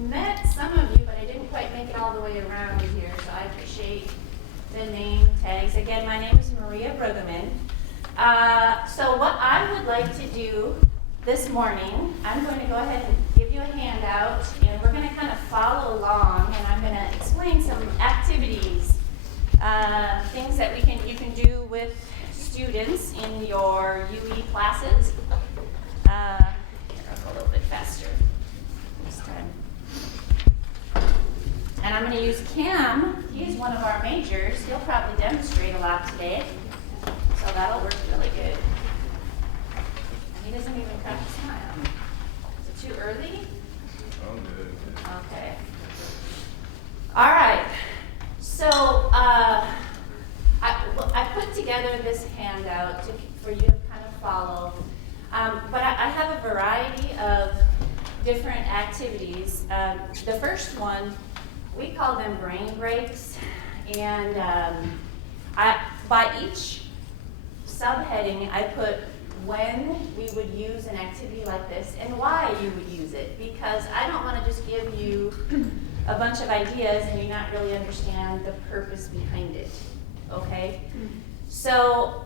met some of you, but I didn't quite make it all the way around here, so I appreciate the name tags. Again, my name is Maria Bruggeman. So what I would like to do this morning, I'm going to go ahead and give you a handout, and we're going to kind of follow along, and I'm going to explain some activities, things that you can do with students in your UE classes. Here, I'll go a little bit faster this time. And I'm going to use Cam. He's one of our majors. He'll probably demonstrate a lot today, so that'll work really good. And he doesn't even crack a smile. Is it too early? Oh, good. Okay. All right. So I put together this handout for you to kind of follow. But I have a variety of different activities. The first one, we call them brain breaks. And by each subheading, I put when we would use an activity like this and why you would use it. Because I don't want to just give you a bunch of ideas and you not really understand the purpose behind it. Okay? So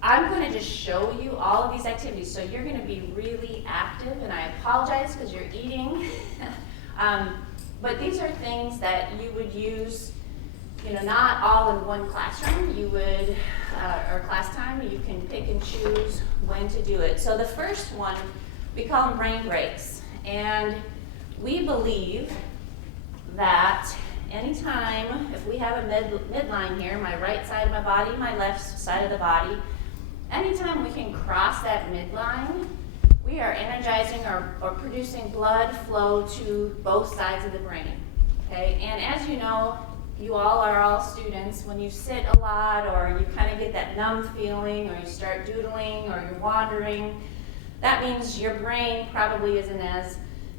I'm going to just show you all of these activities. So you're going to be really active, and I apologize because you're eating. But these are things that you would use, not all in one classroom. You would, or class time, you can pick and choose when to do it. So the first one, we call them brain breaks. And we believe that anytime, if we have a midline here, my right side of my body, my left side of the body, anytime we can cross that midline, we are energizing or producing blood flow to both sides of the brain. Okay? And as you know, you all are all students. When you sit a lot or you kind of get that numb feeling or you start doodling or you're wandering, that means your brain probably isn't as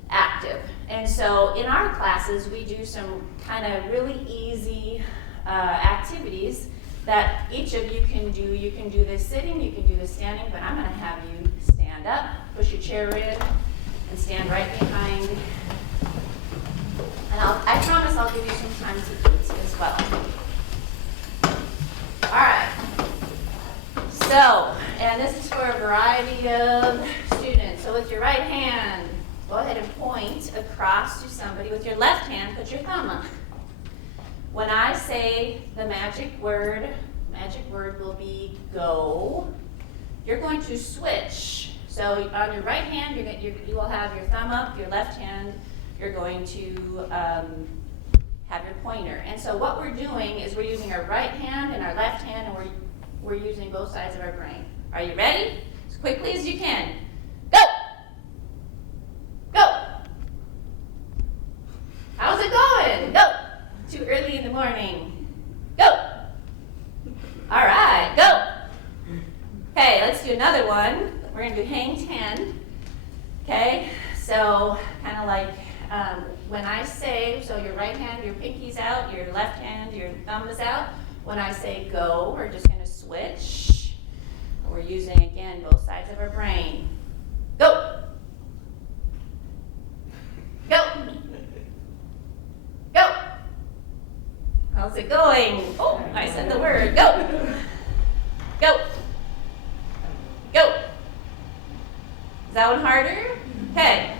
active. And so in our classes, we do some kind of really easy activities that each of you can do. You can do this sitting, you can do this standing, but I'm going to have you stand up, push your chair in, and stand right behind. And I promise I'll give you some time to eat as well. All right. So, and this is for a variety of students. So with your right hand, go ahead and point across to somebody. With your left hand, put your thumb up. When I say the magic word will be go. You're going to switch. So on your right hand, you will have your thumb up. Your left hand, you're going to have your pointer. And so what we're doing is we're using our right hand and our left hand, and we're using both sides of our brain. Are you ready? As quickly as you can. Go! Go! How's it going? Go! Too early in the morning. Go! All right, go! Okay, let's do another one. We're going to do hang 10. Okay, so kind of like when I say, so your right hand, your pinky's out, your left hand, your thumb is out. When I say go, we're just going to switch. We're using, again, both sides of our brain. Go! Go! Go! How's it going? Oh, I said the word. Go! Go! Go! Is that one harder? Okay.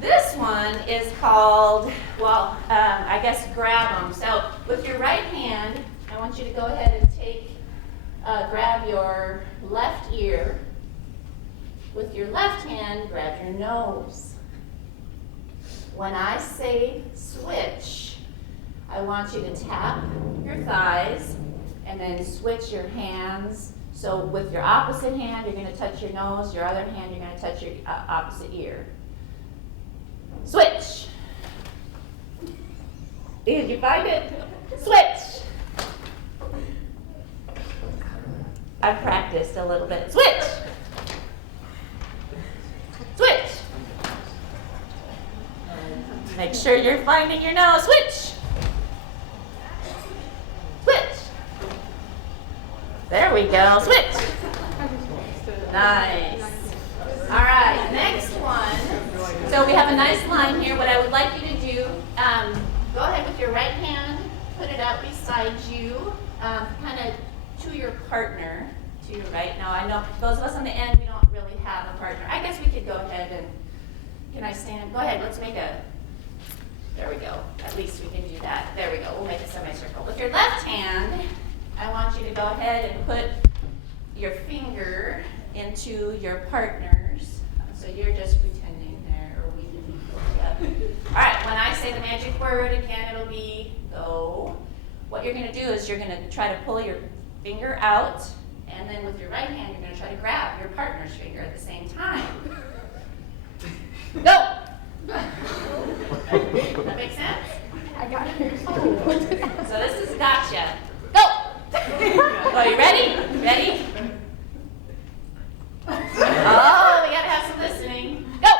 This one is called, I guess grab them. So with your right hand, I want you to go ahead and grab your left ear. With your left hand, grab your nose. When I say switch, I want you to tap your thighs and then switch your hands. So with your opposite hand, you're going to touch your nose. Your other hand, you're going to touch your opposite ear. Switch. Did you find it? Switch. I practiced a little bit. Switch. Switch. Make sure you're finding your nose. Switch. Switch. There we go. Switch. Nice. All right, next one. So we have a nice line here. What I would like you to do go ahead with your right hand, put it out beside you, kind of to your partner, to your right. Now I know those of us on the end, we don't really have a partner. I guess we could go ahead and, can I stand? Go ahead, let's make a, there we go. At least we can do that. There we go, we'll make a semicircle. With your left hand, I want you to go ahead and put your finger into your partner's. So you're just pretending there, or we can be together. All right, when I say the magic word, again, it'll be go. What you're going to do is you're going to try to pull your finger out, and then with your right hand, you're going to try to grab your partner's finger at the same time. Go! That make sense? I got it. So this is gotcha. Go! Are you ready? Ready? Oh, we gotta have some listening. Go!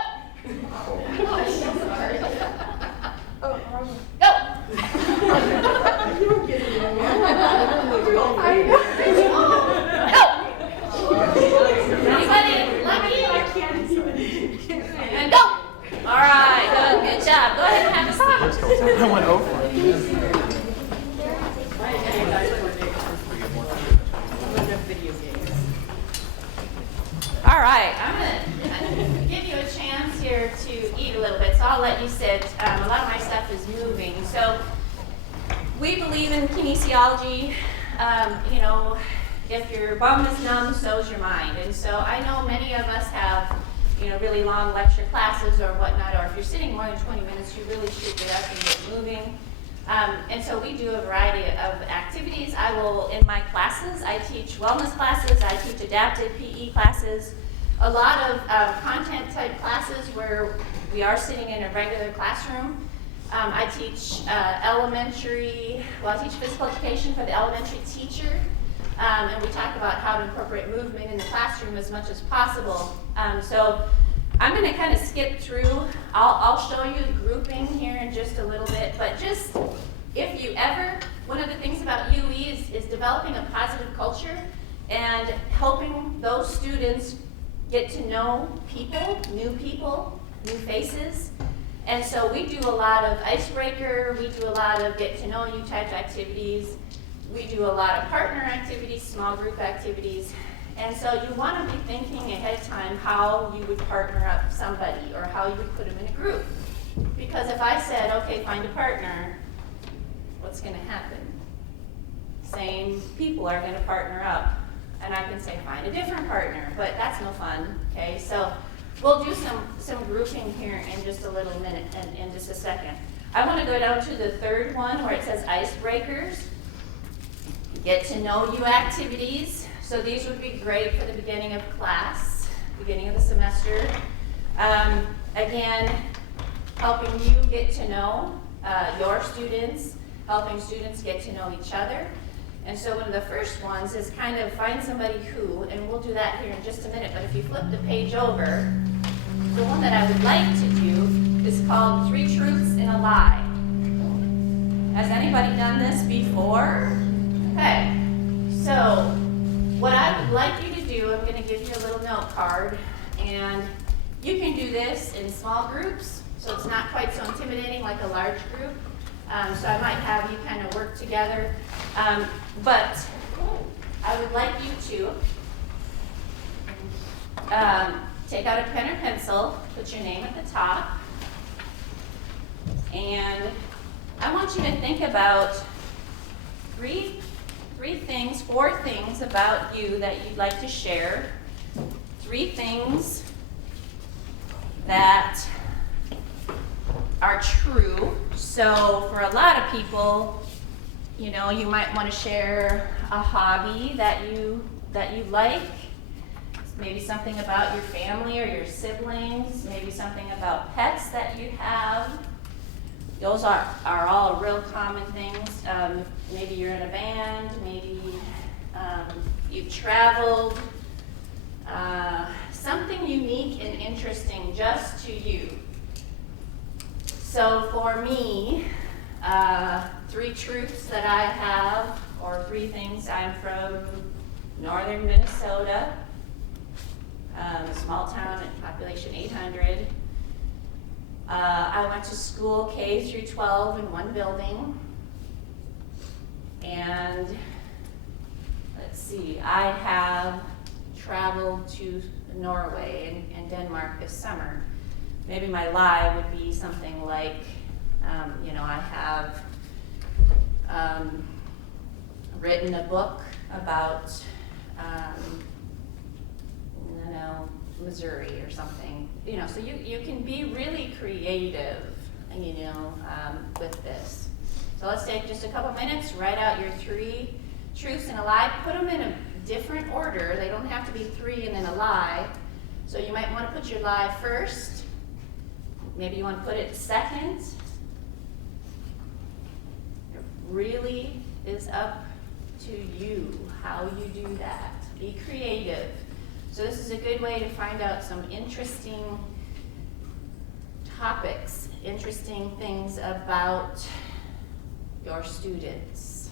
Oh, Go! you don't get it. Go! Anybody lucky? I can't. And go! All right, good job. Go ahead and have a seat. I went over. All right, I'm gonna give you a chance here to eat a little bit, so I'll let you sit. A lot of my stuff is moving. So we believe in kinesiology. You know, if your bum is numb, so is your mind. And so I know many of us have, you know, really long lecture classes or whatnot, or if you're sitting more than 20 minutes, you really should get up and get moving. And so we do a variety of activities. I will, in my classes, I teach wellness classes, I teach adapted PE classes, a lot of content type classes where we are sitting in a regular classroom. I teach elementary, well, I teach physical education for the elementary teacher, and we talk about how to incorporate movement in the classroom as much as possible. So I'm going to kind of skip through. I'll show you grouping here in just a little bit, but just if you ever, one of the things about UE is developing a positive culture and helping those students get to know people, new faces. And so we do a lot of icebreaker, we do a lot of get to know you type activities, we do a lot of partner activities, small group activities. And so you want to be thinking ahead of time how you would partner up somebody or how you would put them in a group. Because if I said, okay, find a partner, what's going to happen? Same people are going to partner up. And I can say, find a different partner, but that's no fun, okay? So we'll do some grouping here in just a little minute, in just a second. I want to go down to the third one where it says icebreakers. Get to know you activities. So these would be great for the beginning of class, beginning of the semester. Again, helping you get to know your students, helping students get to know each other. And so one of the first ones is kind of find somebody who, and we'll do that here in just a minute, but if you flip the page over, the one that I would like to do is called 3 Truths and a Lie. Has anybody done this before? Okay, so what I would like you to do, I'm going to give you a little note card, and you can do this in small groups, so it's not quite so intimidating like a large group. So I might have you kind of work together, but I would like you to take out a pen or pencil, put your name at the top, and I want you to think about 4 things about you that you'd like to share, 3 things that are true. So for a lot of people, you know, you might want to share a hobby that you like, maybe something about your family or your siblings, maybe something about pets that you have. Those are all real common things. Maybe you're in a band, maybe you've traveled, something unique and interesting just to you. So for me, 3 truths that I have, or 3 things. I'm from northern Minnesota, a small town, population 800. I went to school K through 12 in one building. And let's see, I have traveled to Norway and Denmark this summer. Maybe my lie would be something like, I have written a book about, Missouri or something. So you can be really creative, with this. So let's take just a couple minutes, write out your 3 truths and a lie. Put them in a different order. They don't have to be 3 and then a lie. So you might want to put your lie first. Maybe you want to put it second. It really is up to you how you do that. Be creative. So this is a good way to find out some interesting topics, interesting things about your students.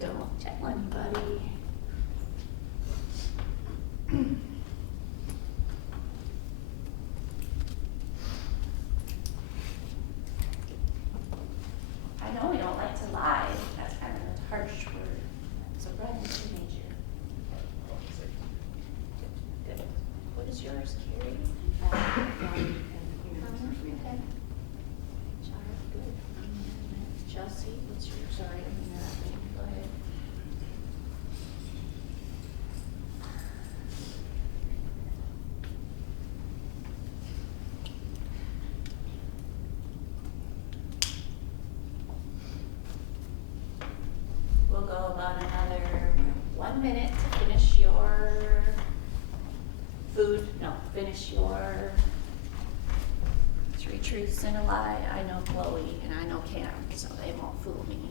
Don't tell anybody. I know we don't like to lie. That's kind of a harsh word. So Brian, teenager. Good. What is yours, Carrie? Okay. Child, good. Chelsea, what's yours? Sorry, I didn't hear that thing. Go ahead. We'll go about another 1 minute to finish your finish your 3 truths and a lie. I know Chloe and I know Cam, so they won't fool me.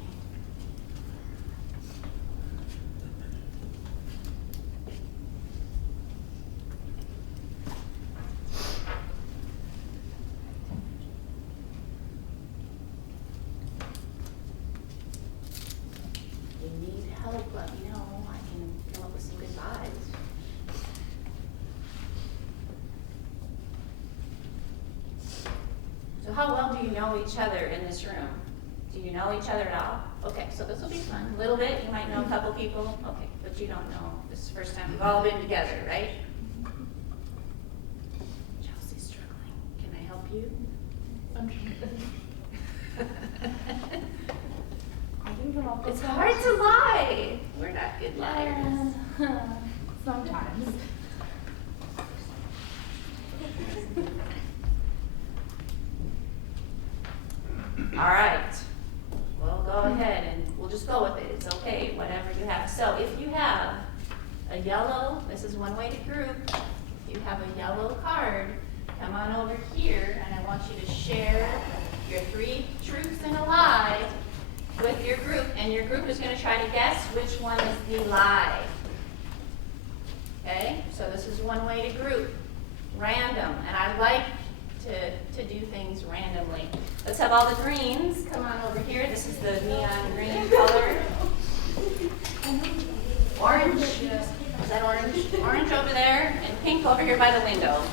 If you need help, let me know. I can come up with some good vibes. So how well do you know each other in this room? Do you know each other at all? Okay, so this will be fun. A little bit, you might know a couple people. Okay, but you don't know. This is the first time we've all been together, right? Chelsea's struggling. Can I help you? I'm trying. It's hard to lie. We're not good liars. Sometimes. All right. We'll go ahead and we'll just go with it. It's okay, whatever you have. So if you have a yellow, this is one way to group. If you have a yellow card, come on over here and I want you to share your 3 truths and a lie with your group. And your group is going to try to guess which one is the lie. Okay? So this is one way to group. Random. And I like to do things randomly. Let's have all the greens come on over here. This is the neon green color. Orange. Is that orange? Orange over there and pink over here by the window.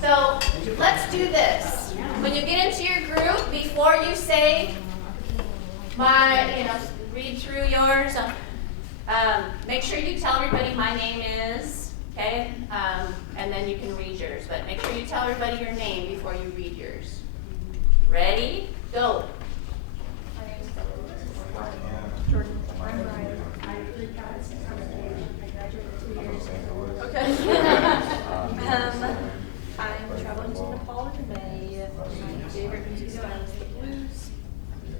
So let's do this. When you get into your group, before you say read through yours, make sure you tell everybody my name is, okay? And then you can read yours. But make sure you tell everybody your name before you read yours. Ready? Go. My name is Jordan. I'm Brian. I have 3 cats. I graduated 2 years ago. Okay. I'm traveling to Nepal in May. My favorite music style is the blues.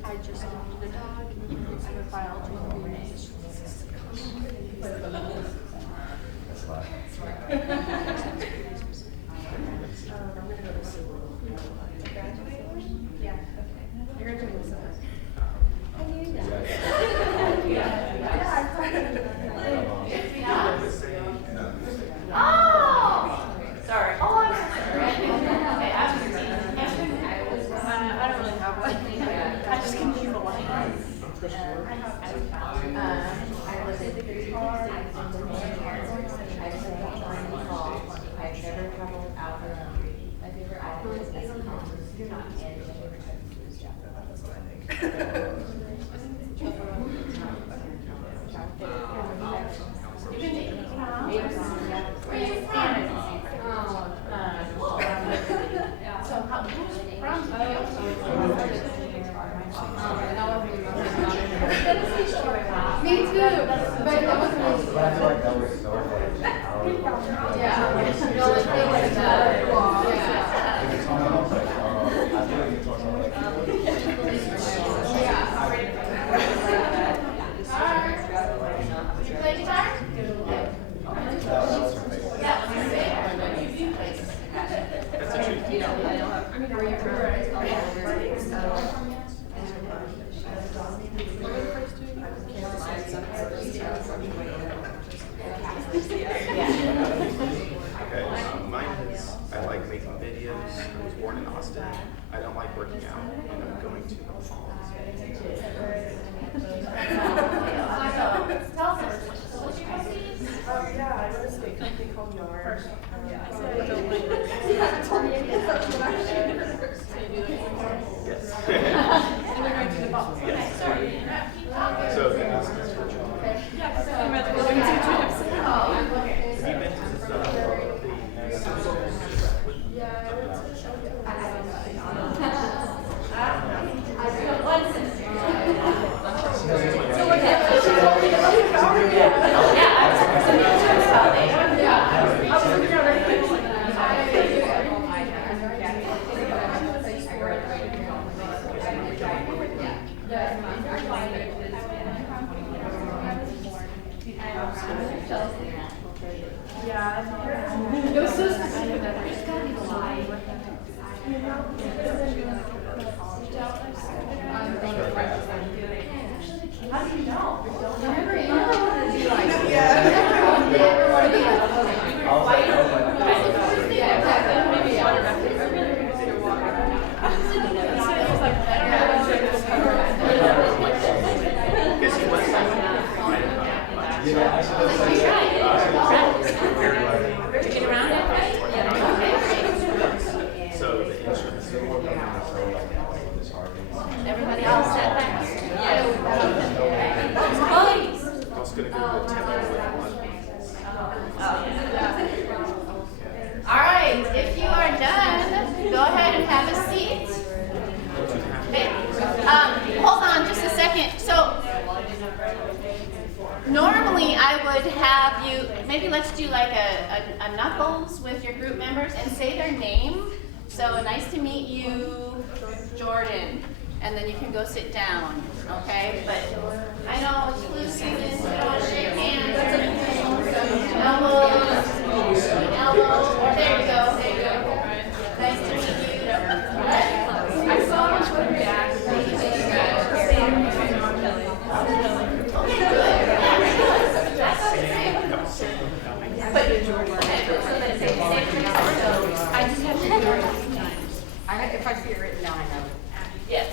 I just adopted a dog. I'm a biology major. I'm gonna go to school. Graduating? Yeah, okay. You're gonna do this. I knew that. Yeah, I thought of that. Oh, You play guitar? Okay, mine is, I like making videos. I was born in Austin. I don't like working out, and I'm going to the falls. Tell us what's your company? Yeah, I run a skate company called Yard. Yes. Okay, sorry to interrupt. Keep talking. So, have you been to One sister. Yeah, it was so specific. How do you know? Never wanted to be like that. Yeah. Never wanted to be like that. Guess he was To get around it, right? So the insurance. Everybody all set back here? Please. I was gonna go to a temple with All right, if you are done, go ahead and have a seat. Okay. Hold on just a second. So normally I would have you, maybe let's do like a knuckles with your group members and say their name. So nice to meet you, Jordan. And then you can go sit down, okay? But I know it's flu season, so don't shake hands or anything. Elbows, elbows. There you go, there you go. Nice to meet you. I saw on Twitter, yeah. Thank you guys. Okay, good. Yeah, good. That's what I'm saying. But okay, so let's say so I just have to do it 2 times. If I see it written down, I know. Yeah.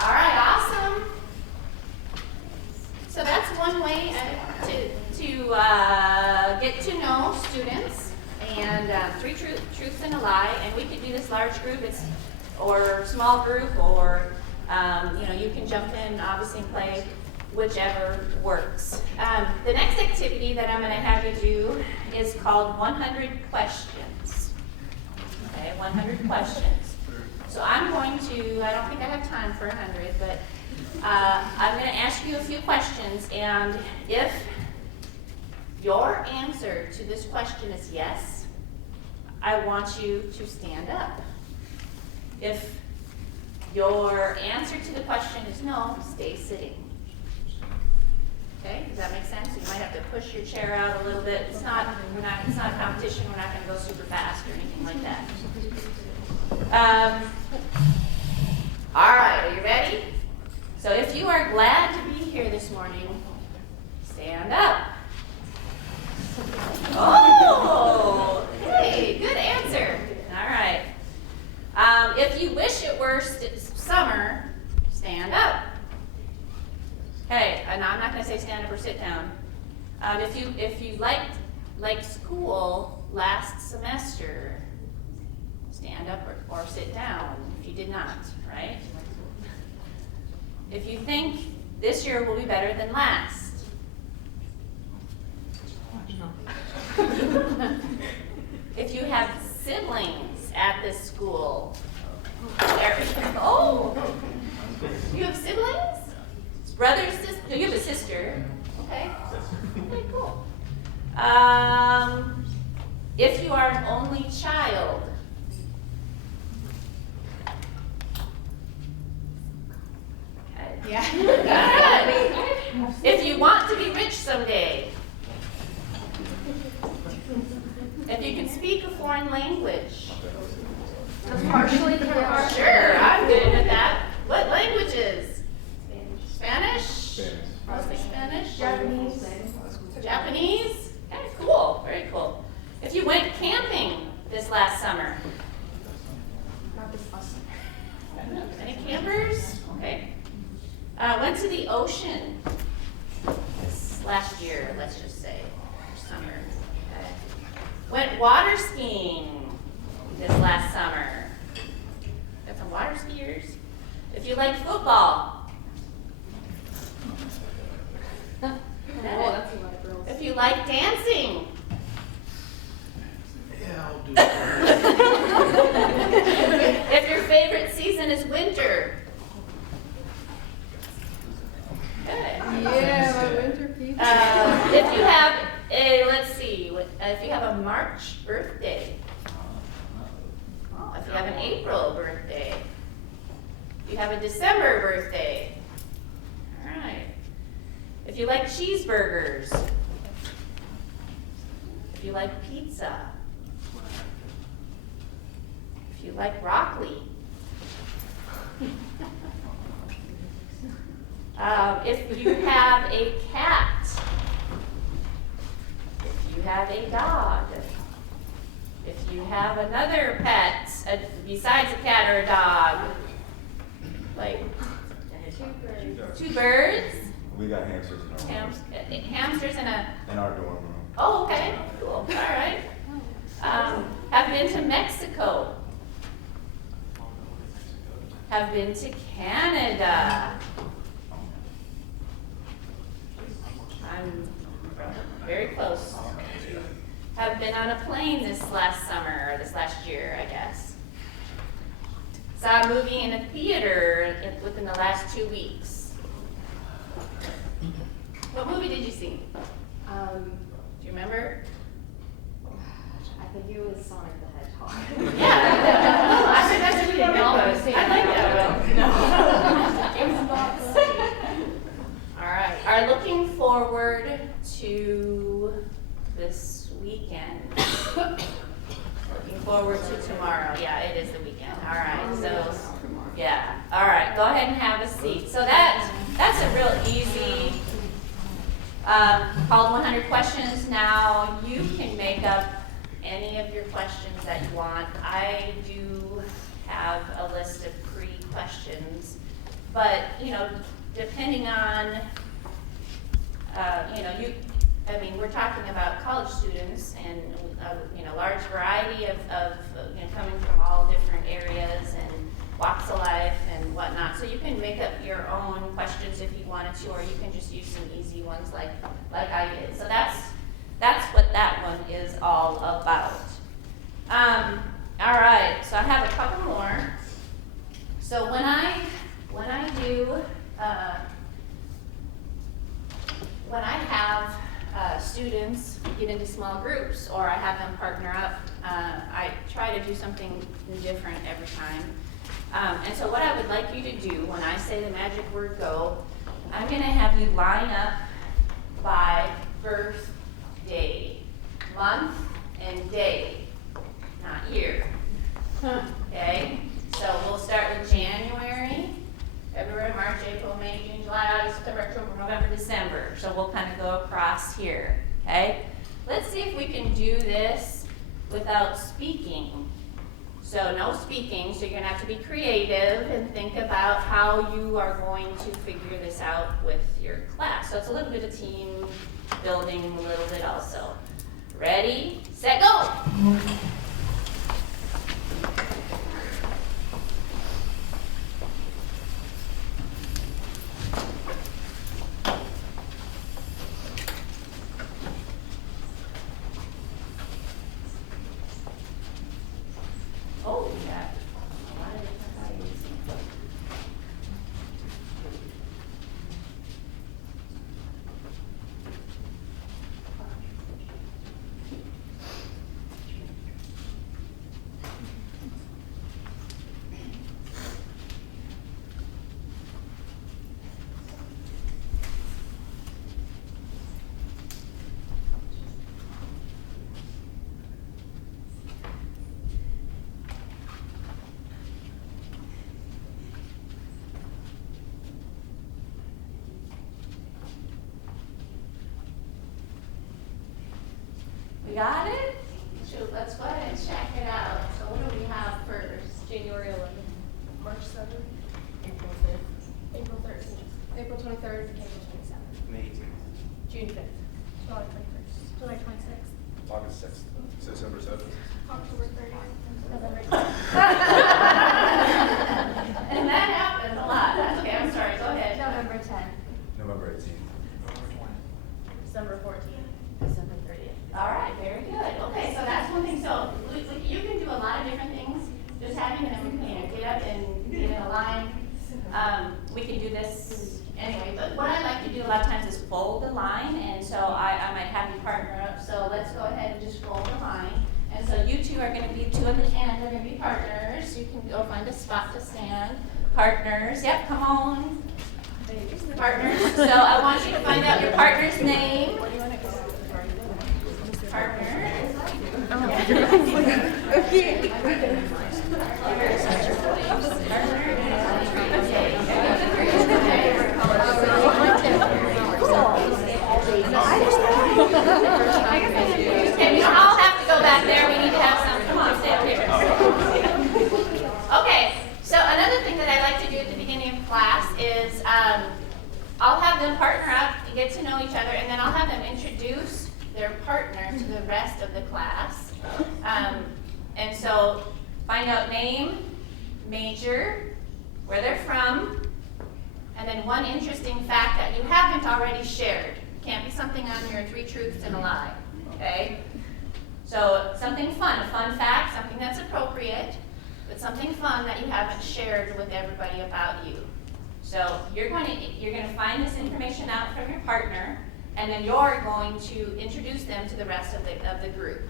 All right, awesome. So that's one way to get to know students, and 3 truths and a lie. And we could do this large group, or small group, or you can jump in, obviously, and play whichever works. The next activity that I'm going to have you do is called 100 questions. Okay, 100 questions. So I'm going to, I don't think I have time for 100, but I'm going to ask you a few questions, and if your answer to this question is yes, I want you to stand up. If your answer to the question is no, stay sitting. Okay, does that make sense? You might have to push your chair out a little bit. It's not a competition. We're not going to go super fast or anything like that. All right, are you ready? So if you are glad to be here this morning, stand up. Oh, hey, good answer. All right. If you wish it were summer, stand up. Okay, and I'm not going to say stand up or sit down. If you liked school last semester, stand up or sit down. If you did not, right? If you think this year will be better than last, If you have siblings at this school, there we go. Oh, you have siblings? Brothers, sisters? No, you have a sister. Okay. Okay, cool. If you are an only child, okay. Yeah. Good. If you want to be rich someday, if you can speak a foreign language, Partially sure, I'm good with that. What languages? Spanish? Mostly Spanish? Japanese. Japanese? Okay, cool, very cool. If you went camping this last summer, Not this awesome. any campers? Okay. Went to the ocean this last year, let's just say, or summer. Okay. Went water skiing this last summer. Got some water skiers. If you like football. If you like dancing. Yeah, I'll do that. If your favorite season is winter. Good. Yeah, my winter pizza. If you have a, let's see, if you have a March birthday. Oh, if you have an April birthday. You have a December birthday. All right. If you like cheeseburgers. If you like pizza. If you like broccoli. If you have a cat. If you have a dog. If you have another pet besides a cat or a dog. Like 2 birds. We got hamsters in our room. Hamsters and a. In our dorm room. Oh, okay, cool, all right. Have been to Mexico. Have been to Canada. I'm very close. Have been on a plane this last summer, or this last year, I guess. Saw a movie in a theater within the last 2 weeks. What movie did you see? Do you remember? I think it was Sonic the Hedgehog. Yeah. I think that's a really good one. I like that one. It was not All right. Are looking forward to this weekend. Looking forward to tomorrow. Yeah, it is the weekend. All right. So, yeah. All right. Go ahead and have a seat. So that's a real easy. Called 100 questions. Now you can make up any of your questions that you want. I do have a list of pre-questions, but depending on, we're talking about college students and large variety of coming from all different areas and walks of life and whatnot. So you can make up your own questions if you wanted to, or you can just use some easy ones like I did. So that's what that one is all about. All right, so I have a couple more. So when I have students get into small groups, or I have them partner up, I try to do something different every time. And so what I would like you to do when I say the magic word go, I'm going to have you line up by birthday, month and day, not year. Okay? So we'll start with January, February, March, April, May, June, July, August, September, October, November, December. So we'll kind of go across here. Okay? Let's see if we can do this without speaking. So no speaking, so you're going to have to be creative and think about how you are going to figure this out with your class. So it's a little bit of team building, a little bit also. Ready, set, go! We got it? Shoot, let's go ahead and check it out. So what do we have first? January 11th. March 7th. April 5th. April 13th. April 23rd. April 27th. May 18th. June 5th. July 21st. July 26th. August 6th. September 7th. October 30th. November 10th. And that happens a lot. Okay, I'm sorry, go ahead. November 10th. November 18th. December 14th. December 30th. All right, very good. Okay, so that's one thing. So you can do a lot of different things. Just having them, get up and get in a line. We can do this anyway, but what I like to do a lot of times is fold the line, and so I might have you partner up. So let's go ahead and just fold the line. And so you two are going to be, two at the end are going to be partners. You can go find a spot to stand. Partners, yep, come on. Partners. So I want you to find out your partner's name. Partner. Okay, we don't all have to go back there. We need to have some. Come on, stay up here. Okay, so another thing that I like to do at the beginning of class is I'll have them partner up and get to know each other, and then I'll have them introduce their partner to the rest of the class. And so find out name, major, where they're from, and then one interesting fact that you haven't already shared. Can't be something on your 3 truths and a lie, okay? So something fun, a fun fact, something that's appropriate, but something fun that you haven't shared with everybody about you. So you're going to find this information out from your partner, and then you're going to introduce them to the rest of the group.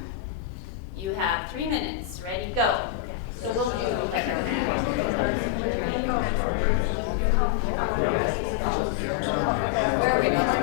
You have 3 minutes. Ready, go. So we'll do. Where are we going?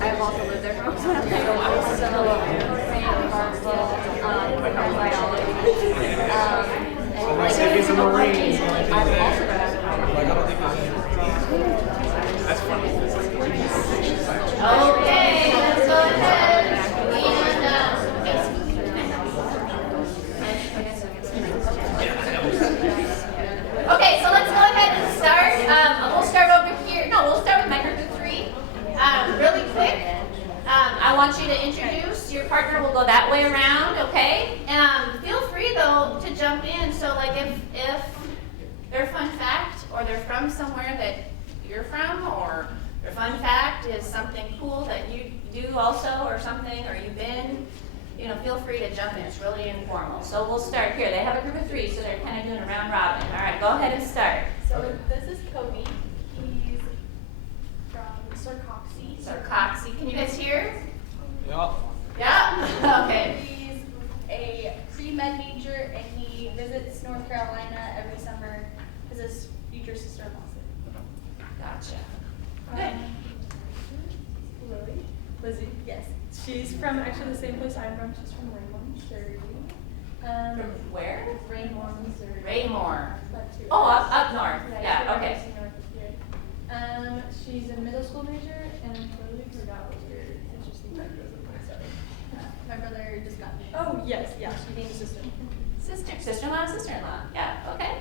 I've also lived there for a while. Okay, let's go ahead and okay, so let's go ahead and start. We'll start over here. No, we'll start with my group of 3. Really quick, I want you to introduce your partner. We'll go that way around, okay? Feel free though to jump in. So like if their fun fact, or they're from somewhere that you're from, or their fun fact is something cool that you do also, or something, or you've been, feel free to jump in. It's really informal. So we'll start here. They have a group of 3, so they're kind of doing a round robin. All right, go ahead and start. So this is Cody. He's from Sarcoxy. Sarcoxy. Can you guys hear? Yeah. Yeah? Okay. He's a pre-med major, and he visits North Carolina every summer because his future sister-in-law. Gotcha. Good. Lizzie, yes. She's from actually the same place I'm from. She's from Raymond, Missouri. From where? Raymore, Missouri. Raymore. About 2 Oh, hours. up north. Yeah, 2 hours okay. north of here. She's a middle school major, and I totally forgot what your interesting fact was. I'm sorry. My brother just got me. Oh, yes, yeah, she named sister. Sister-in-law, sister-in-law. Yeah, okay.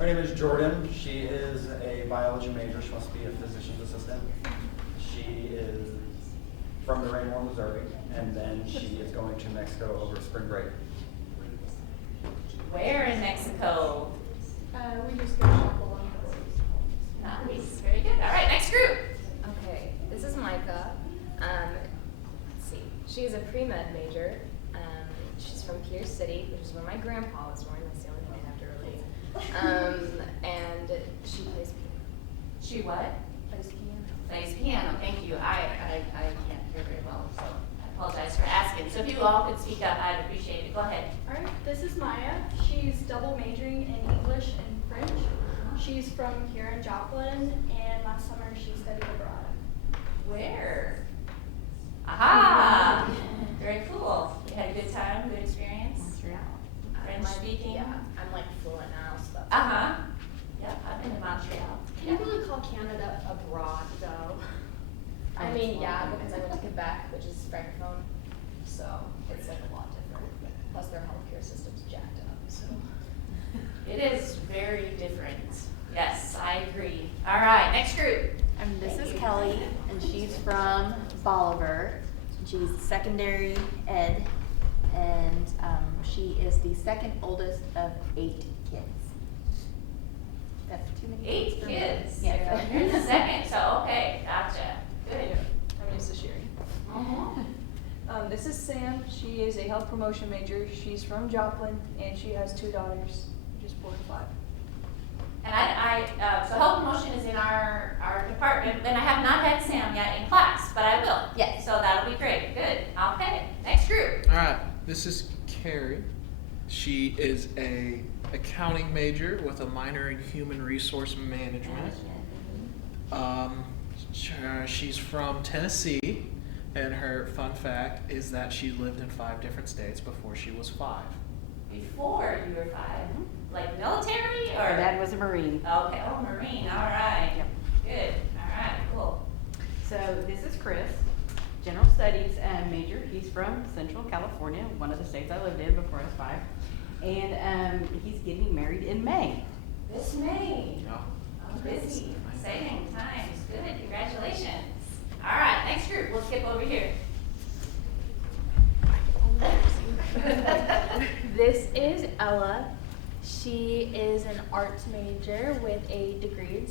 Her name is Jordan. She is a biology major. She wants to be a physician's assistant. She is from the Raymore, Missouri, and then she is going to Mexico over spring break. Where in Mexico? We just go shop along the way. Nice, very good. All right, next group. Okay, this is Micah. Let's see. She's a pre-med major. She's from Pierce City, which is where my grandpa was born. That's the only thing I have to relate. And she plays piano. She what? Plays piano. Plays piano. Thank you. I can't hear very well, so I apologize for asking. So if you all could speak up, I'd appreciate it. Go ahead. Alright, this is Maya. She's double majoring in English and French. She's from here in Joplin, and last summer she studied abroad. Where? Aha! Very cool. You had a good time, good experience? French speaking? Yeah, I'm like fluent now, so that's Uh-huh. Yep, I've been to Montreal. Can you really call Canada abroad, though? I mean, yeah, because I went to Quebec, which is francophone, so it's like a lot different. Plus, their healthcare system's jacked up, so. It is very different. Yes, I agree. All right, next group. And this is Kelly, and she's from Bolivar. She's secondary ed, and she is the second oldest of 8 kids. That's too many 8 for me. kids. Yeah. You're the second, so okay, gotcha. Good. I'm used to sharing. Uh-huh. This is Sam. She is a health promotion major. She's from Joplin, and she has 2 daughters, just 4 and 5. And so health promotion is in our department, and I have not had Sam yet in class, but I will. Yes. So that'll be great. Good. Okay. Next group. All right, this is Carrie. She is a accounting major with a minor in human resource management. She's from Tennessee, and her fun fact is that she lived in 5 different states before she was 5. Before you were 5, like military or? Her dad was a Marine. Okay. Oh, Marine. All right. Yep. Good. All right. Cool. So this is Chris, general studies major. He's from Central California, one of the states I lived in before I was 5. And he's getting married in May. This May. Yeah. Oh, busy. Exciting times. Good. Congratulations. All right. Next group. We'll skip over here. This is Ella. She is an arts major with a degree in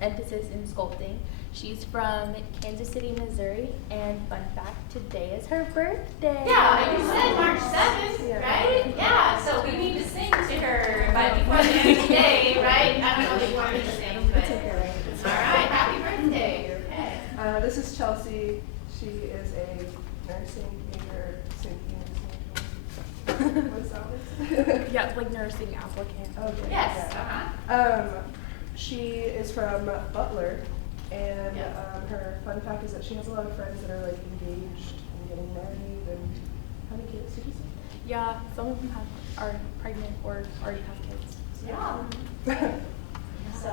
emphasis in sculpting. She's from Kansas City, Missouri, and fun fact, today is her birthday. Yeah, you said March 7th, right? Yeah, so we need to sing to her by before the end of the day, right? I don't know if you want me to sing, but all right, happy birthday. Okay. This is Chelsea. She is a nursing major. What's that one? Yeah, it's like nursing applicant. Okay. Yes. Yeah. She is from Butler, and Yeah. her fun fact is that she has a lot of friends that are like engaged and getting married. And how many kids did you say? Yeah, some of them are pregnant or already have kids. Yeah. So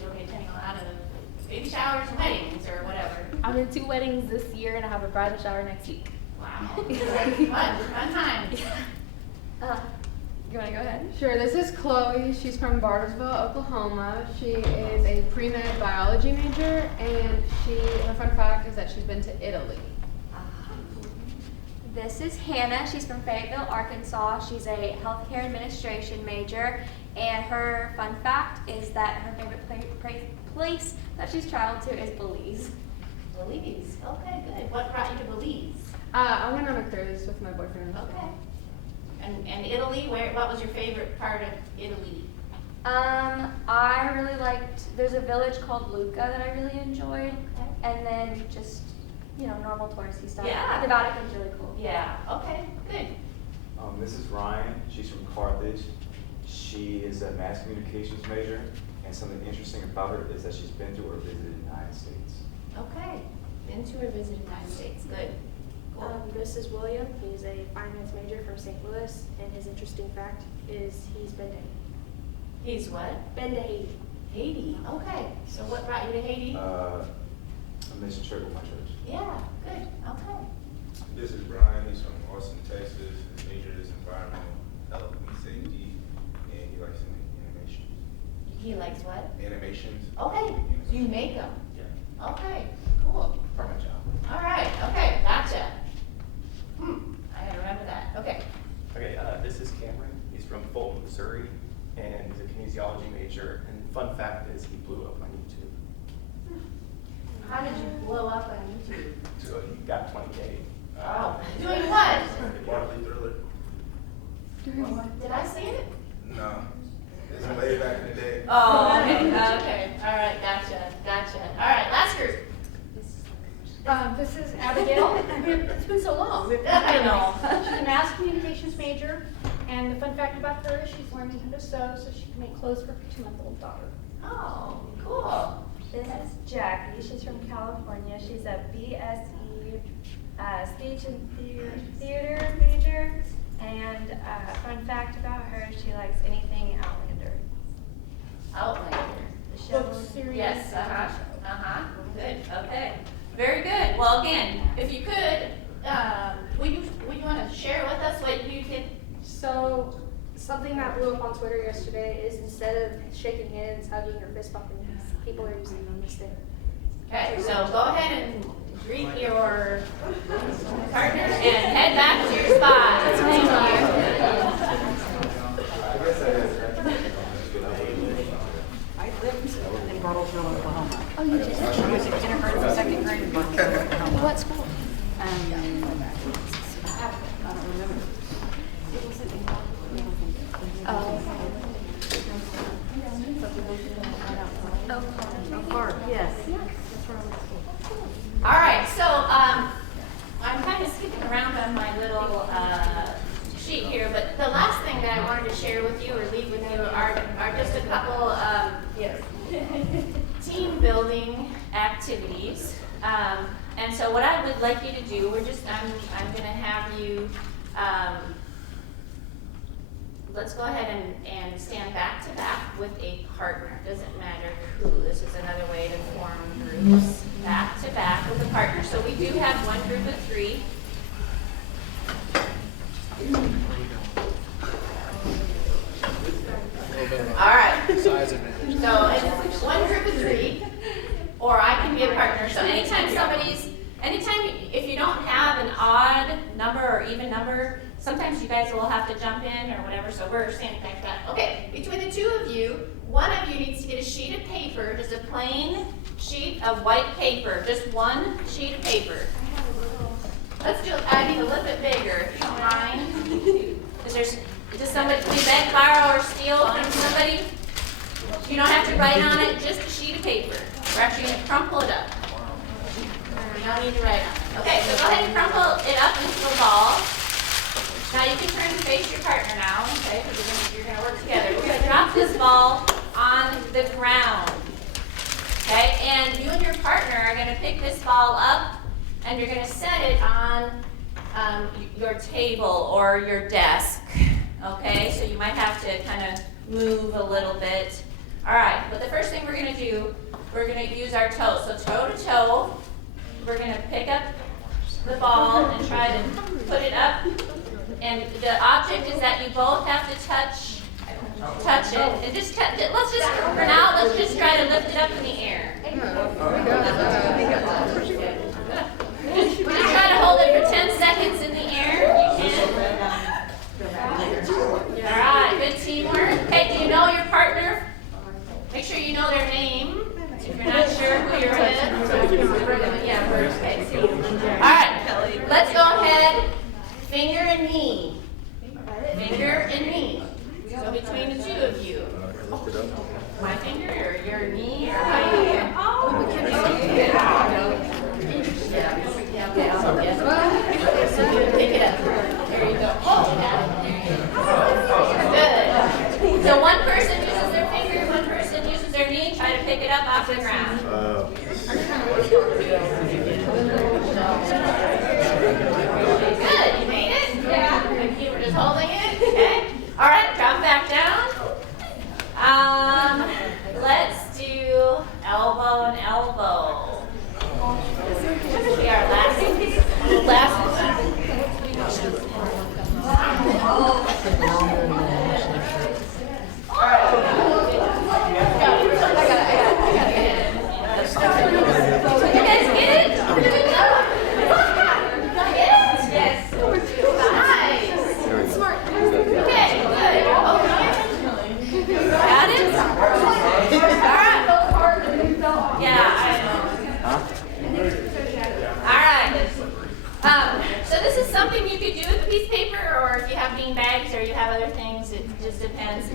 you'll be attending a lot of baby showers and weddings or whatever. I'm in 2 weddings this year, and I have a bridal shower next week. Wow. Fun times. You want to go ahead? Sure, this is Chloe. She's from Bartlesville, Oklahoma. She is a pre-med biology major, and her fun fact is that she's been to Italy. This is Hannah. She's from Fayetteville, Arkansas. She's a healthcare administration major, and her fun fact is that her favorite place that she's traveled to is Belize. Belize. Okay, good. What brought you to Belize? I went on a cruise with my boyfriend. Okay. And Italy, what was your favorite part of Italy? I really liked, there's a village called Lucca that I really enjoyed, Okay. and then just, normal touristy stuff. Yeah. The Vatican's really cool. Yeah, okay, good. This is Ryan. She's from Carthage. She is a mass communications major, and something interesting about her is that she's been to or visited the United States. Okay. Been to or visited the United States. Good. This is William. He's a finance major from St. Louis, and his interesting fact is he's been to Haiti. He's what? Been to Haiti. Haiti. Okay. So what brought you to Haiti? A mission trip with my church. Yeah. Good. Okay. This is Brian. He's from Austin, Texas. His major is environmental health and safety, and he likes to make animations. He likes what? Animations. Okay. You make them. Yeah. Okay. Cool. Part of my job. All right. Okay. Gotcha. I gotta remember that. Okay. Okay, this is Cameron. He's from Fulton, Missouri, and he's a kinesiology major. And fun fact is he blew up on YouTube. How did you blow up on YouTube? So he got 20K. Oh. Doing what? Bartley Thriller. Did I see it? No. This is way back in the day. Oh, okay. Okay. All right. Gotcha. Gotcha. All right. Last group. This is Abigail. It's been so long. I know. She's a mass communications major, and the fun fact about her is she's learning how to sew so she can make clothes for her 2-month-old daughter. Oh, cool. This is Jackie. She's from California. She's a BSE speech and theater major. And fun fact about her, she likes anything Outlander. Outlander. The show. Book series. Yes. Good. Okay. Very good. Well, again, if you could, would you want to share with us what you did? So, something that blew up on Twitter yesterday is instead of shaking hands, hugging, or fist bumping, people are using namaste. Okay. So go ahead and greet your partner and head back to your spot. Thank you. I lived in Bartlesville, Oklahoma. Oh, you did? I was in kindergarten and second grade in Bartlesville, Oklahoma. What school? I don't remember. Oh. Oak Park, yes. That's where I went to school. All right, so I'm kind of skipping around on my little sheet here, but the last thing that I wanted to share with you or leave with you are just a couple team building activities. And so what I would like you to do, I'm going to have you, let's go ahead and stand back to back with a partner. Doesn't matter who. This is another way to form groups. Back to back with a partner. So we do have one group of 3. All right. Size advantage. So it's one group of 3, or I can be a partner. So anytime if you don't have an odd number or even number, sometimes you guys will have to jump in or whatever. So we're standing back to back. Okay, between the 2 of you, one of you needs to get a sheet of paper, just a plain sheet of white paper, just one sheet of paper. Let's do. I need a little bit bigger, if you don't mind. Does somebody beg, borrow, or steal from somebody? You don't have to write on it, just a sheet of paper. We're actually going to crumple it up. You don't need to write on it. Okay, so go ahead and crumple it up into a ball. Now you can turn to face your partner now, okay, because you're going to work together. We're going to drop this ball on the ground. Okay, and you and your partner are going to pick this ball up and you're going to set it on your table or your desk. Okay, so you might have to kind of move a little bit. All right, but the first thing we're going to do, we're going to use our toes. So toe to toe, we're going to pick up the ball and try to put it up. And the object is that you both have to touch it. And just for now, let's just try to lift it up in the air. Just try to hold it for 10 seconds in the air. You can. All right, good teamwork. Okay, do you know your partner? Make sure you know their name. If you're not sure who you're with. Yeah, okay. All right, let's go ahead. Finger and knee. Finger and knee. So between the 2 of you. My finger or your knee or my knee? Oh, pick it up. There you go. Oh, good. So one person uses their finger, one person uses their knee. Try to pick it up off the ground. hands.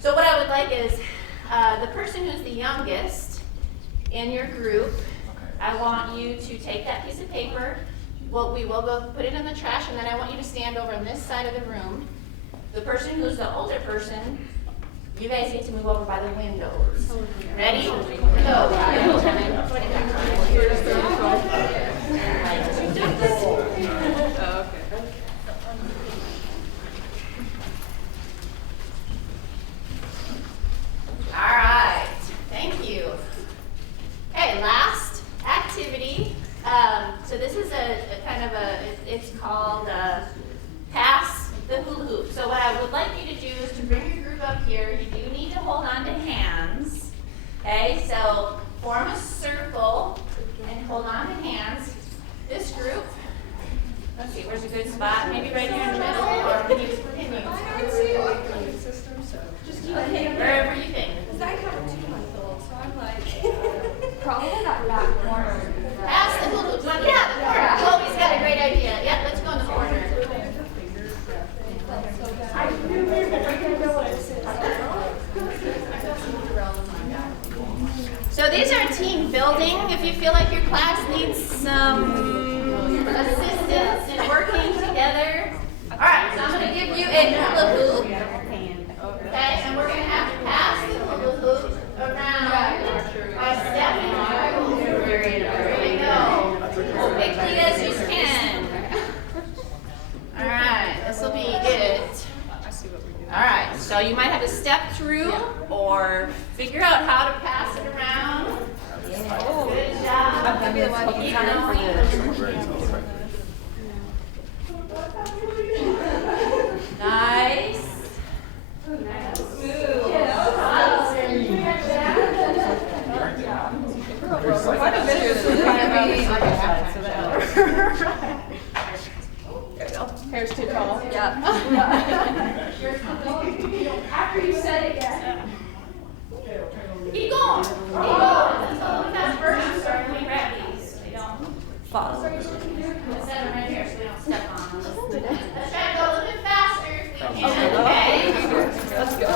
So what I would like is the person who's the youngest in your group, I want you to take that piece of paper. Well, we will go put it in the trash, and then I want you to stand over on this side of the room. The person who's the older person, you guys get to move over by the windows. Ready? Go. All right, thank you. Okay, last activity. So this is a kind of it's called pass the hula hoop. So what I would like you to do is to bring your group up here. You do need to hold on to hands. Okay, so form a circle and hold on to hands. This group, let's see, where's a good spot? Maybe right here in the middle, or can you wherever you think. Because I have a 2-month-old, so I'm like, probably not that corner. Pass the hula hoop. Yeah, the corner. Kobe's got a great idea. Yeah, let's go in the corner. So these are team building. If you feel like your class needs some assistance in working together. All right, so I'm going to give you a hula hoop. Okay, and we're going to have to pass the hula hoop around by stepping through. There you go. As quickly as you can. All right, this will be it. All right, so you might have to step through or figure out how to pass it around. Good job. I'm gonna be the one who Keep can going. Nice. Hair's too tall. Yeah. After you said it, yeah. Keep going. Keep going. Until that first start, we grab these. So they don't fall. Let's set them right here so we don't step on them. Let's try to go a little bit faster if we can. Okay. Let's go.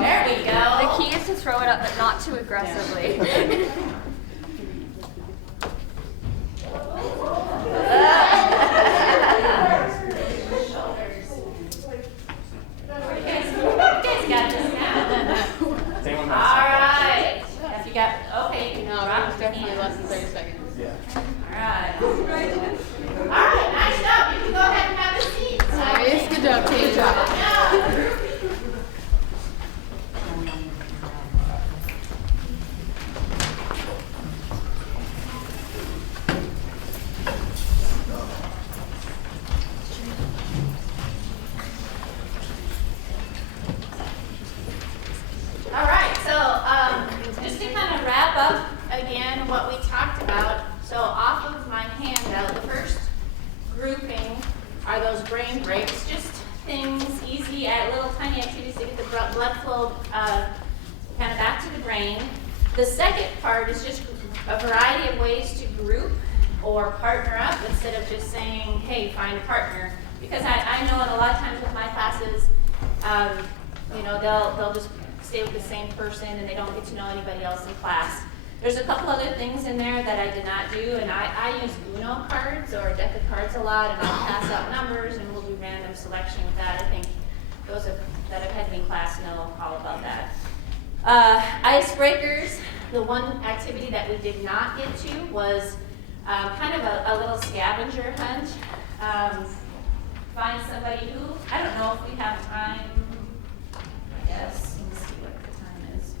There we go. The key is to throw it up, but not too aggressively. Alright. If you got, okay. No, that was definitely less than 30 seconds. Yeah. Alright. Alright, nice job. You can go ahead and have a seat. Nice, good job, team. Good job. All right, so just to kind of wrap up again what we talked about. So off of my handout, the first grouping are those brain breaks, just things easy at little tiny activities to get the blood flow kind of back to the brain. The second part is just a variety of ways to group or partner up instead of just saying, hey, find a partner. Because I know a lot of times with my classes, you know, they'll just stay with the same person and they don't get to know anybody else in class. There's a couple other things in there that I did not do, and I use Uno cards or a deck of cards a lot, and I'll pass out numbers and we'll do random selection with that. I think those that have had me in class know all about that. Icebreakers, the one activity that we did not get to was kind of a little scavenger hunt. Find somebody who, I don't know if we have time, I guess, let's see what the time is.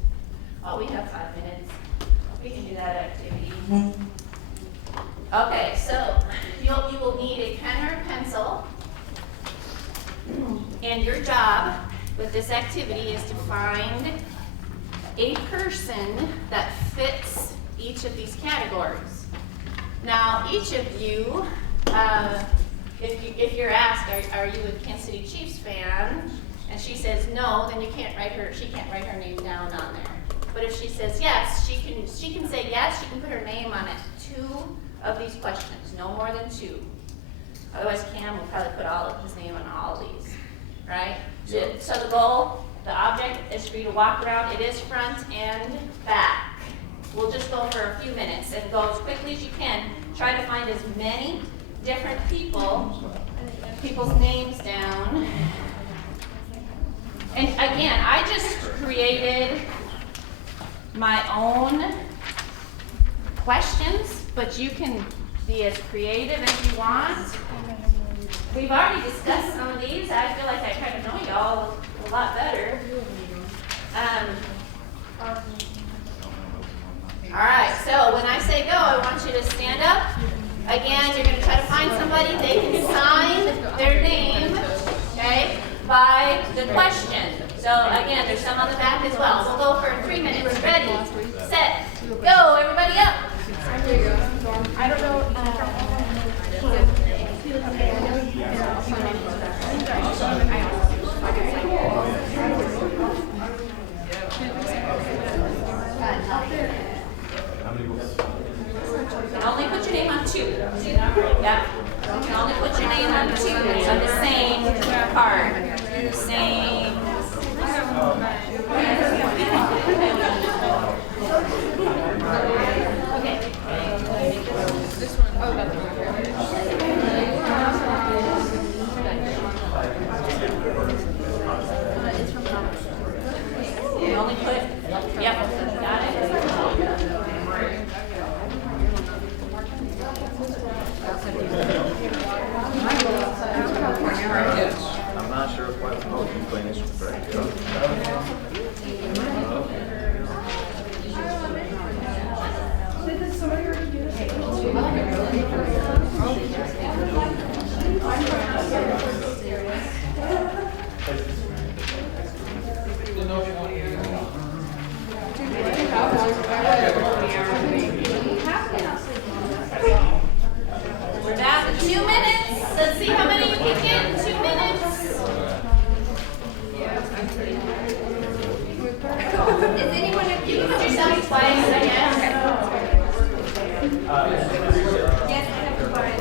Oh, we have 5 minutes. We can do that activity. Okay, so you will need a pen or a pencil. And your job with this activity is to find a person that fits each of these categories. Now, each of you, if you're asked, are you a Kansas City Chiefs fan? And she says no, then she can't write her name down on there. But if she says yes, she can say yes, she can put her name on it. 2 of these questions, no more than 2. Otherwise Cam will probably put all of his name on all these, right? So the goal, the object is for you to walk around. It is front and back. We'll just go for a few minutes and go as quickly as you can. Try to find as many different people's names down. And again, I just created my own questions, but you can be as creative as you want. We've already discussed some of these. I feel like I kind of know y'all a lot better. All right, so when I say go, I want you to stand up. Again, you're going to try to find somebody. They can sign their name, okay, by the question. So again, there's some on the back as well. We'll go for 3 minutes. Ready, set, go. Everybody up. I don't know. You can only put your name on 2. Yeah. You can only put your name on 2 of the same card. Same. Okay. This one. Oh, that's one. You only put, yep, got it. I'm not sure why the most you playing instruments Did somebody already do this? We're down to 2 minutes. Let's see how many you can get in 2 minutes. Is anyone, you can put yourself twice, I guess. Yes, I have to buy it.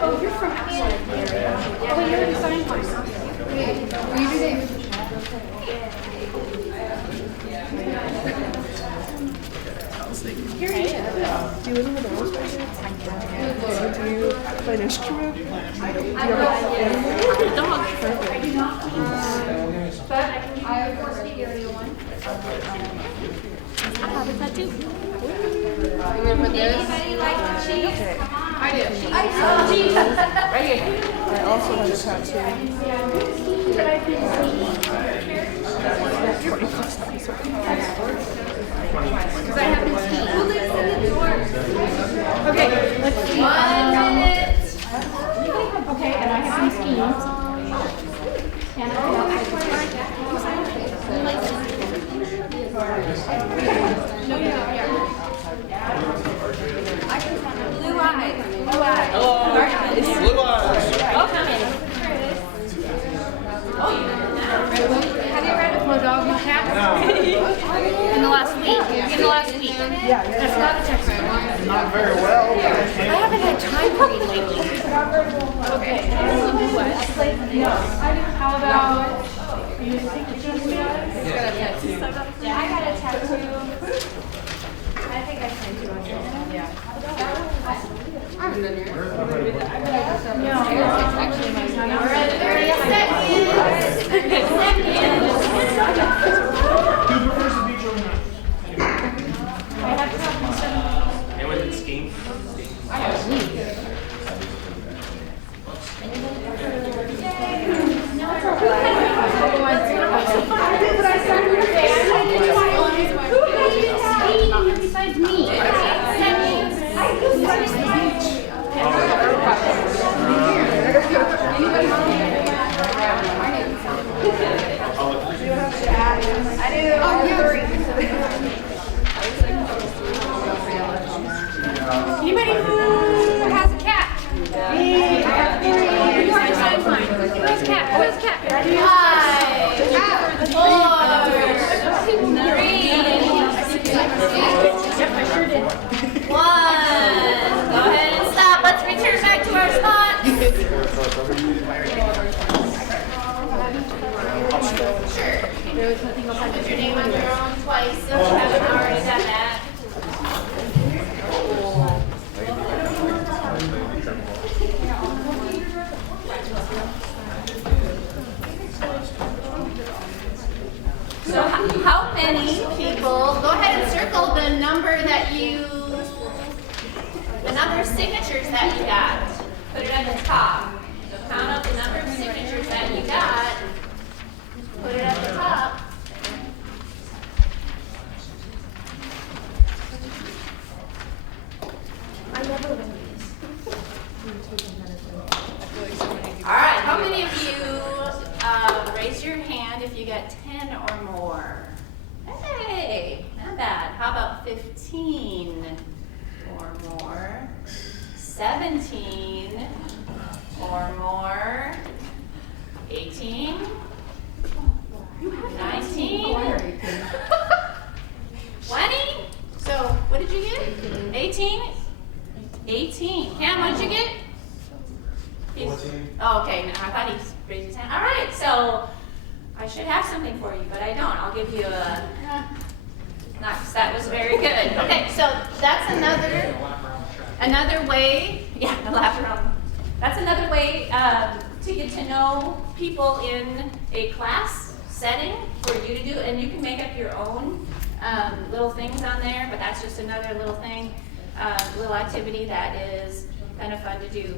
Oh, you're from outside the area. Oh, you already signed mine. Will you do that? Here you go. Do you live in the Dallas area? So do you play an instrument? Do you have a dog? I do not. But I can give you a 4-state area one. I have a tattoo. You want to put this? Anybody like cheese? Come on. I do. I cheese. Right here. I also have a tattoo. But I can Because I have been skiing. Who lives in the dorm? Okay, let's see. 1 minute. Okay, and I have some schemes. And Blue eyes. Blue eyes. Blue eyes. Oh, you didn't know. have you read My Dog and Cat? In the last week. In the last week. That's not a text. Not very well. I haven't had time to read lately. Okay. No. How about you think you just I got a tattoo. I think I signed 2 on it. Yeah. I haven't done yours. No. It's actually my We're at 30 seconds. 30 seconds. I have to have some. Anyone did skiing? I have a sneak. No. Sure. There was nothing else I could Put do. your name on your own twice if you haven't already done that. So how many people, go ahead and circle the number that the number of signatures that you got. Put it at the top. So count up the number of signatures that you got. Put it at the top. I never win these. All right, how many of you raise your hand if you got 10 or more? Hey, not bad. How about 15 or more? 17 or more? 18? 19? 20? So, what did you get? 18? 18. Cam, what did you get? 14. Oh, okay. No, I thought he raised his hand. All right, so I should have something for you, but I don't. I'll give you a. Nice. That was very good. Okay, so that's another way. Yeah, I laughed around. That's another way to get to know people in a class setting for you to do, and you can make up your own little things on there. But that's just another little thing, little activity that is kind of fun to do.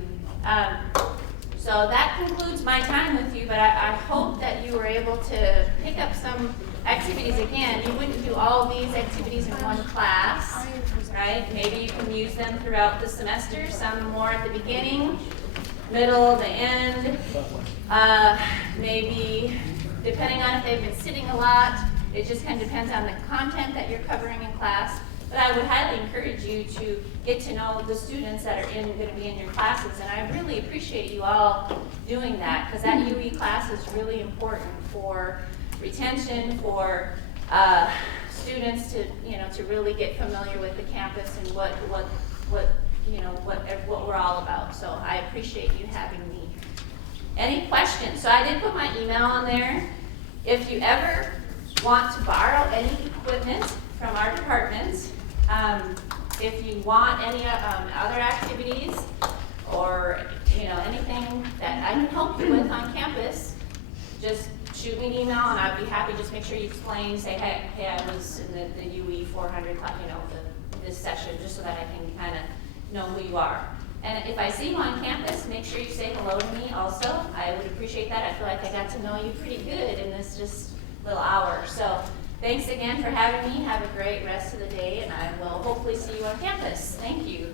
So that concludes my time with you, but I hope that you were able to pick up some activities. Again, you wouldn't do all these activities in one class, right? Maybe you can use them throughout the semester, some more at the beginning, middle, the end. Maybe, depending on if they've been sitting a lot, it just kind of depends on the content that you're covering in class. But I would highly encourage you to get to know the students that are going to be in your classes, and I really appreciate you all doing that, because that UE class is really important for retention, for students to really get familiar with the campus and what we're all about. So I appreciate you having me. Any questions? So I did put my email on there. If you ever want to borrow any equipment from our department, if you want any other activities or anything that I can help you with on campus, just shoot me an email and I'd be happy. Just make sure you explain, say, hey, I was in the UE 400, this session, just so that I can kind of know who you are. And if I see you on campus, make sure you say hello to me also. I would appreciate that. I feel like I got to know you pretty good in this just little hour. So thanks again for having me. Have a great rest of the day, and I will hopefully see you on campus. Thank you.